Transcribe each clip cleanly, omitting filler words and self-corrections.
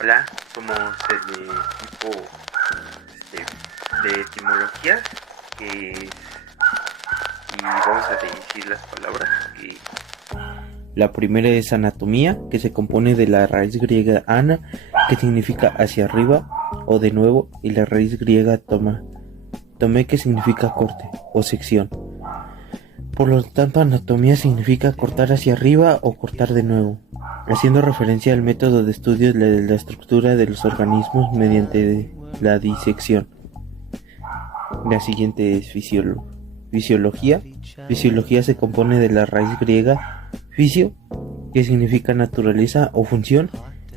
Hola, como se de tipo de etimología, y vamos a decir las palabras que la primera es anatomía, que se compone de la raíz griega ana, que significa hacia arriba o de nuevo, y la raíz griega tomé, que significa corte o sección. Por lo tanto, anatomía significa cortar hacia arriba o cortar de nuevo, haciendo referencia al método de estudio de la estructura de los organismos mediante la disección. La siguiente es fisiología. Fisiología se compone de la raíz griega fisio, que significa naturaleza o función,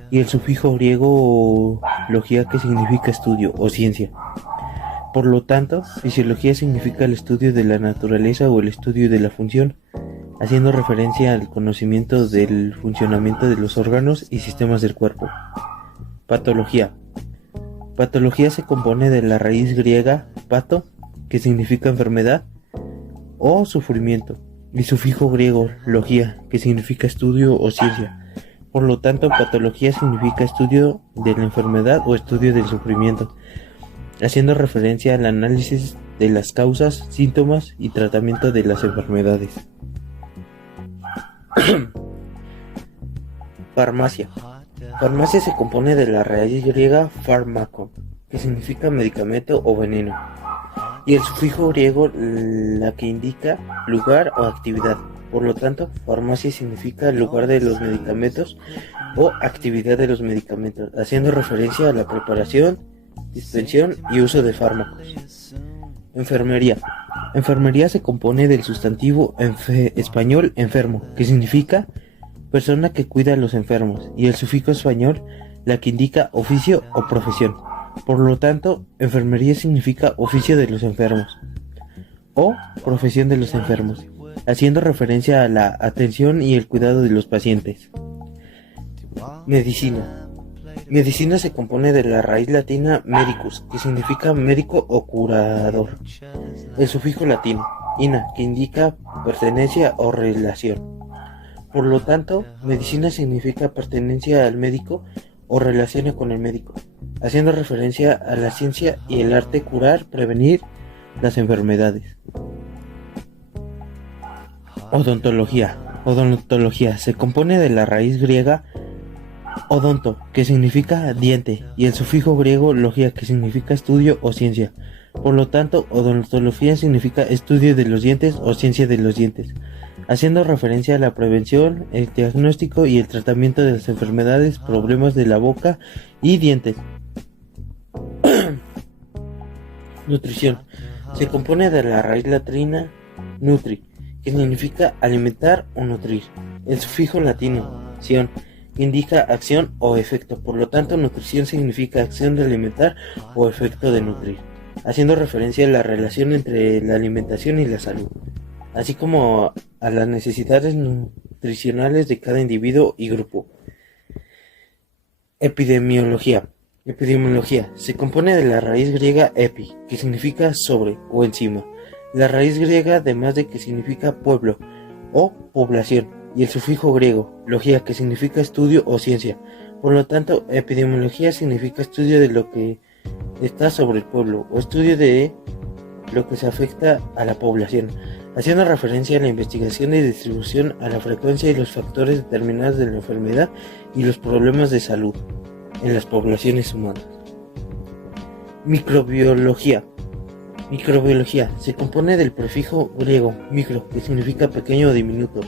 y el sufijo griego logía, que significa estudio o ciencia. Por lo tanto, fisiología significa el estudio de la naturaleza o el estudio de la función, haciendo referencia al conocimiento del funcionamiento de los órganos y sistemas del cuerpo. Patología. Patología se compone de la raíz griega pato, que significa enfermedad o sufrimiento, y sufijo griego logía, que significa estudio o ciencia. Por lo tanto, patología significa estudio de la enfermedad o estudio del sufrimiento, haciendo referencia al análisis de las causas, síntomas y tratamiento de las enfermedades. Farmacia. Farmacia se compone de la raíz griega fármaco, que significa medicamento o veneno, y el sufijo griego la, que indica lugar o actividad. Por lo tanto, farmacia significa el lugar de los medicamentos o actividad de los medicamentos, haciendo referencia a la preparación, dispensación y uso de fármacos. Enfermería. Enfermería se compone del sustantivo español enfermo, que significa persona que cuida a los enfermos, y el sufijo español la que indica oficio o profesión. Por lo tanto, enfermería significa oficio de los enfermos o profesión de los enfermos, haciendo referencia a la atención y el cuidado de los pacientes. Medicina. Medicina se compone de la raíz latina medicus, que significa médico o curador. El sufijo latino ina, que indica pertenencia o relación. Por lo tanto, medicina significa pertenencia al médico o relación con el médico, haciendo referencia a la ciencia y el arte curar, prevenir las enfermedades. Odontología. Odontología se compone de la raíz griega odonto, que significa diente, y el sufijo griego logia, que significa estudio o ciencia. Por lo tanto, odontología significa estudio de los dientes o ciencia de los dientes, haciendo referencia a la prevención, el diagnóstico y el tratamiento de las enfermedades, problemas de la boca y dientes. Nutrición. Se compone de la raíz latina nutri, que significa alimentar o nutrir. El sufijo latino ción, que indica acción o efecto. Por lo tanto, nutrición significa acción de alimentar o efecto de nutrir, haciendo referencia a la relación entre la alimentación y la salud, así como a las necesidades nutricionales de cada individuo y grupo. Epidemiología. Epidemiología se compone de la raíz griega epi, que significa sobre o encima, la raíz griega además de que significa pueblo o población, y el sufijo griego logia, que significa estudio o ciencia. Por lo tanto, epidemiología significa estudio de lo que está sobre el pueblo o estudio de lo que se afecta a la población, haciendo referencia a la investigación y distribución, a la frecuencia y los factores determinados de la enfermedad y los problemas de salud en las poblaciones humanas. Microbiología. Microbiología se compone del prefijo griego micro, que significa pequeño o diminuto,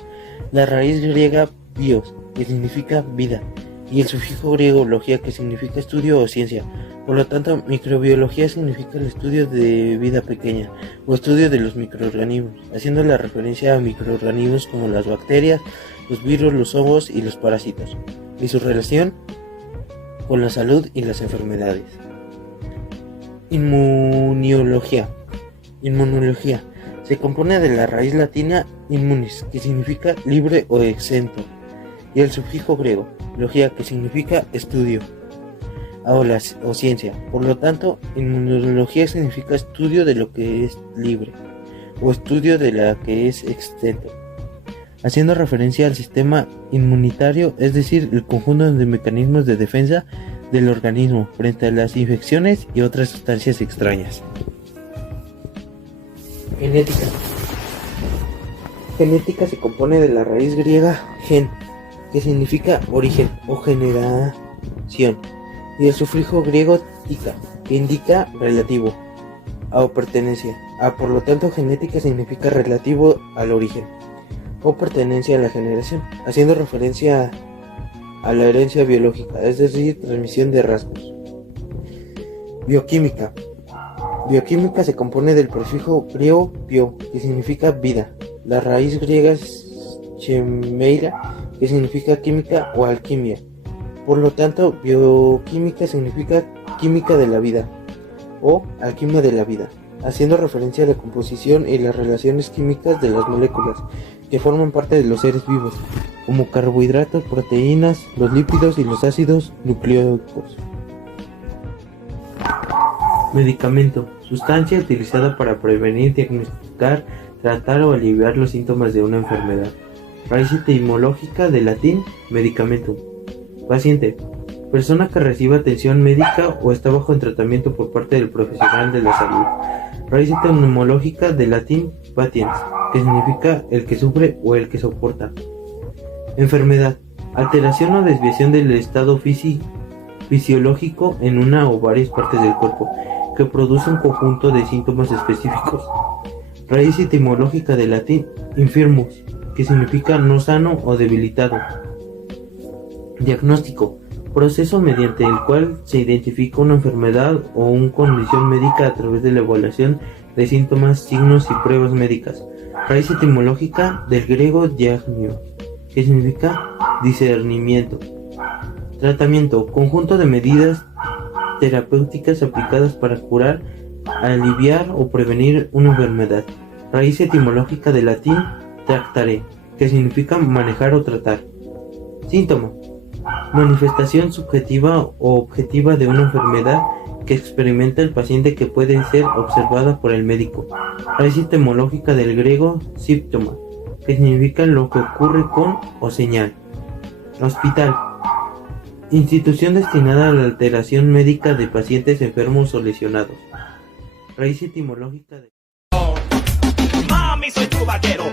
la raíz griega bios, que significa vida, y el sufijo griego logia, que significa estudio o ciencia. Por lo tanto, microbiología significa el estudio de vida pequeña o estudio de los microorganismos, haciendo la referencia a microorganismos como las bacterias, los virus, los hongos y los parásitos, y su relación con la salud y las enfermedades. Inmunología. Inmunología se compone de la raíz latina immunis, que significa libre o exento, y el sufijo griego logia, que significa estudio o ciencia. Por lo tanto, inmunología significa estudio de lo que es libre o estudio de la que es exento, haciendo referencia al sistema inmunitario, es decir, el conjunto de mecanismos de defensa del organismo frente a las infecciones y otras sustancias extrañas. Genética. Genética se compone de la raíz griega gen, que significa origen o generación, y el sufijo griego tika, que indica relativo o pertenencia. Por lo tanto, genética significa relativo al origen o pertenencia a la generación, haciendo referencia a la herencia biológica, es decir, transmisión de rasgos. Bioquímica. Bioquímica se compone del prefijo griego bio, que significa vida, la raíz griega chemeira, que significa química o alquimia. Por lo tanto, bioquímica significa química de la vida o alquimia de la vida, haciendo referencia a la composición y las relaciones químicas de las moléculas que forman parte de los seres vivos, como carbohidratos, proteínas, los lípidos y los ácidos nucleicos. Medicamento. Sustancia utilizada para prevenir, diagnosticar, tratar o aliviar los síntomas de una enfermedad. Raíz etimológica del latín medicamentum. Paciente. Persona que recibe atención médica o está bajo tratamiento por parte del profesional de la salud. Raíz etimológica del latín patiens, que significa el que sufre o el que soporta. Enfermedad. Alteración o desviación del estado fisiológico en una o varias partes del cuerpo, que produce un conjunto de síntomas específicos. Raíz etimológica del latín infirmus, que significa no sano o debilitado. Diagnóstico. Proceso mediante el cual se identifica una enfermedad o una condición médica a través de la evaluación de síntomas, signos y pruebas médicas. Raíz etimológica del griego diagnio, que significa discernimiento. Tratamiento. Conjunto de medidas terapéuticas aplicadas para curar, aliviar o prevenir una enfermedad. Raíz etimológica del latín tractare, que significa manejar o tratar. Síntoma. Manifestación subjetiva o objetiva de una enfermedad que experimenta el paciente, que puede ser observada por el médico. Raíz etimológica del griego síntoma, que significa lo que ocurre con o señal. Hospital. Institución destinada a la alteración médica de pacientes enfermos o lesionados. Raíz etimológica de... Mami, soy tu vaquero.